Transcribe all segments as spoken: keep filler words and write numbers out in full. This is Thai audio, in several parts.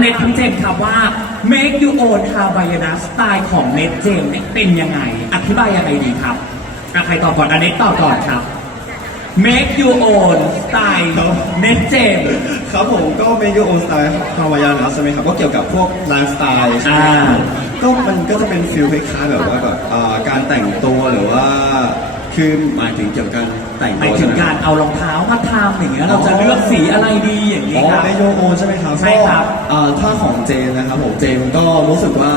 เน็ตเจมส์ครับว่า Make You Own Havaiana สไตล์ของเน็ตเจมส์เนี่ยเป็นยังไงอธิบายยังไงดีครับอ่ะใครตอบก่อนอันเน็ตตอบก่อนครับ Make You Own สไตล์เน็ตเจมส์ครับผมก็เมนูโอสไตล์ฮาวายานใช่ไหมครับก็เกี่ยวกับพวกไลฟ์สไตล์ใช่ไหมก็มันก็จะเป็นฟิลคล้ายๆแบบว่าแบบการแต่งตัวหรือว่าคือหมายถึงเกี่ยวกับการแต่งตัวหมายถึงการเอารองเท้ามาทำอย่างเงี้ยเราจะเลือกสีอะไรดีอย่างนี้ครับเมโยโอใช่ไหมครับใช่ครับถ้าของเจมนะครับผมเจมก็รู้สึกว่า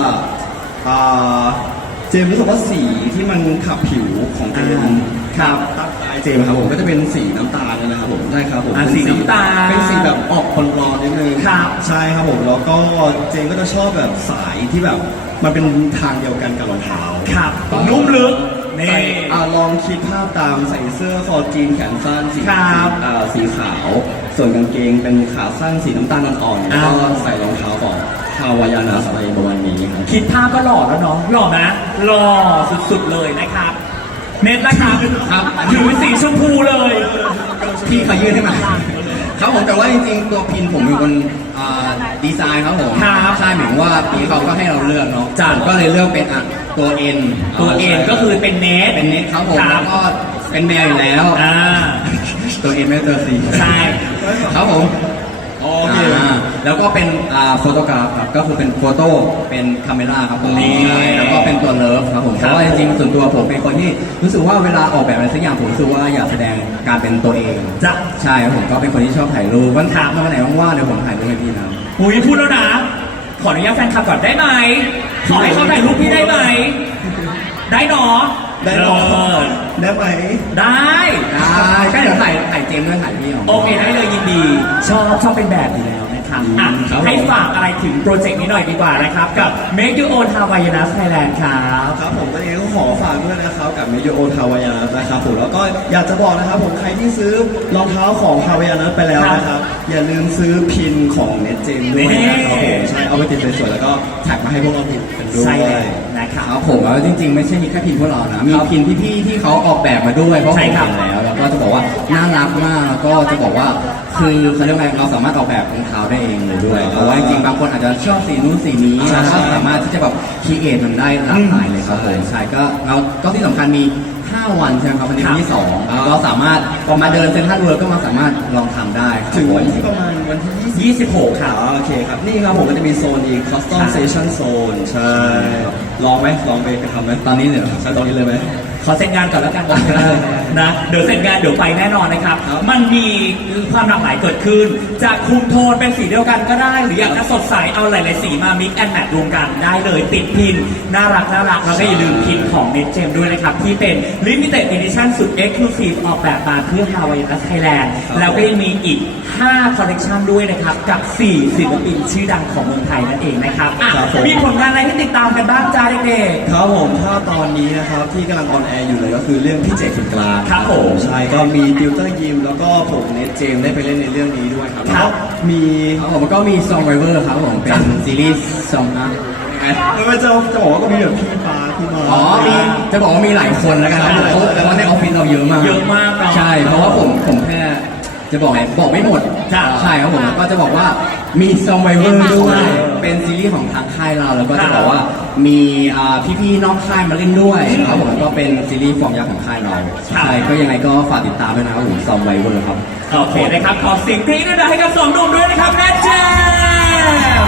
เจมรู้สึกว่าสีที่มันขับผิวของเจมครับตั้งใจเจมครับผมก็จะเป็นสีน้ำตาลนะครับผมใช่ครับผมสีน้ำตาลเป็นสีแบบออกคนร้อนนิดนึงครับใช่ครับผมแล้วก็เจมก็จะชอบแบบสายที่แบบมันเป็นทางเดียวกันกับรองเท้าครับนุ่มลึกนี่ลองคิดภาพตามใส่เสื้อคอจีนแขนสั้นสีสีขาวส่วนกางเกงเป็นขาสั้นสีน้ำตาลอ่อนๆแล้วก็ใส่รองเท้าของฮาวายานะอะไรประมาณนี้ครับคิดภาพก็หล่อแล้วเนาะหล่อนะหล่อสุดๆเลยนะครับเน็ตนะครับครับถือสีชมพูเลยพี่เขายื่นให้มาครับผมแต่ว่าจริงๆตัวพินผมเป็นคนดีไซน์ครับผมใช่เหมือนว่าปีเขาก็ให้เราเลือกเนาะจันก็เลยเลือกเป็นตัวเอ็นตัวเอ็นก็คือเป็นเนทเป็นเนทครับผมแล้วก็เป็นแมวอยู่แล้วตัวเอ็นไม่ตัวซีใช่ครับผมโอเคแล้วก็เป็นโฟโตกราฟครับก็คือเป็นโฟโต้เป็นคาเมราครับตรงนี้แล้วก็เป็นตัวเลิฟครับผมเพราะว่าจริงๆส่วนตัวผมเป็นคนที่รู้สึกว่าเวลาออกแบบอะไรสักอย่างผมรู้สึกว่าอยากแสดงการเป็นตัวเองจ้ะใช่ครับผมก็เป็นคนที่ชอบถ่ายรูปวันถามมาวันไหนว่างๆเดี๋ยวผมถ่ายรูปให้พี่นะหุยพูดแล้วนะขออนุญาตแฟนคลับก่อนได้ไหมขอให้เขาถ่ายรูปพี่ได้ไหมได้เนาะได้หรอได้ไหมได้ได้ก็เดี๋ยวถ่ายถ่ายเจมด้วยถ่ายพี่โอเคได้เลยยินดีชอบชอบเป็นแบบอยู่แล้วนะครับให้ฝากอะไรถึงโปรเจกต์นี้หน่อยดีกว่านะครับกับ Make Your Own Havaiana Thailand ครับครับผมก็เองก็ขอฝากด้วยนะครับกับ Make Your Own Havaiana นะครับผมแล้วก็อยากจะบอกนะครับผมใครที่ซื้อรองเท้าของ Havaiana ไปแล้วนะครับอย่าลืมซื้อพินของเน็ตเจมด้วยนะครับผมใช่เอาไปติดสวยๆแล้วก็แท็กมาให้พวกเราติดกันด้วยนะครับผมแล้วจริงๆไม่ใช่มีแค่พินพวกเรานะมีพินพี่ๆที่เขาออกแบบมาด้วยเพราะผมเห็นแล้วแล้วก็จะบอกว่าน่ารักมากก็จะบอกว่าคือเขาเรียกว่าเราสามารถออกแบบรองเท้าได้เองเลยด้วยเพราะว่าจริงๆบางคนอาจจะชอบสีนู้นสีนี้แล้วก็สามารถที่จะแบบคิดเอทมันได้หลากหลายเลยครับผมใช่ก็เราก็ที่สำคัญมีห้าวันใช่ไหมครับวันนี้วันที่สองเราสามารถพอมาเดินเซ็นทรัลเวิลด์ก็มาสามารถลองทำได้ถึงวันที่ประมาณวันที่ยี่สิบหกครับโอเคครับนี่ครับผมก็จะมีโซนอีก Custom Station Zone ใช่ลองไหมลองไปไปทำไหมตอนนี้เลยใช่ตอนนี้เลยไหมขอเซ็นงานก่อนแล้วกันนะเดี๋ยวเซ็นงานเดี๋ยวไปแน่นอนนะครับมันมีความหลากหลายเกิดขึ้นจากคุมโทนเป็นสีเดียวกันก็ได้หรืออยากจะสดใสเอาหลายๆสีมา mix and match รวมกันได้เลยติดพินน่ารักน่ารักแล้วก็อย่าลืมพินของเน็ตเจมด้วยนะครับที่เป็น limited edition สุด exclusive ออกแบบมาเพื่อ Havaiana Thailand แล้วก็ยังมีอีกห้า collection ด้วยนะครับกับสี่ศิลปินชื่อดังของเมืองไทยนั่นเองนะครับมีผลงานอะไรที่ติดตามกันบ้างจ้าเด็กๆครับผมถ้าตอนนี้นะครับที่กำลังออนแอร์อยู่เลยก็คือเรื่องพี่เจคนกลางครับผมใช่ก็มีติวเตอร์ยิมแล้วก็ผมเนทเจมได้ไปเล่นในเรื่องนี้ด้วยครับแล้วมีครับผมก็มีซองไวเวอร์ครับผมเป็นซีรีส์ซองนะไม่จะจะบอกว่าก็มีแบบพี่ฟ้าที่มาอ๋อมีจะบอกว่ามีหลายคนแล้วกันครับเพราะว่าในออฟฟิศเราเยอะมากเยอะมากใช่เพราะว่าผมผมแค่จะบอกไงบอกไม่หมดใช่ครับผมก็จะบอกว่ามีซองไวเวอร์ด้วยเป็นซีรีส์ของทางค่ายเราแล้วก็จะบอกว่ามีพี่ๆนอกค่ายมาเล่นด้วยครับผมก็เป็นซีรีส์ฟอร์มยักษ์ของค่ายเราใช่ก็ยังไงก็ฝากติดตามด้วยนะครับผมซองไวเวอร์ครับโอเคนะครับขอเสียงกรี๊ดด้วยนะให้กับสองหนุ่มด้วยนะครับแมทเจม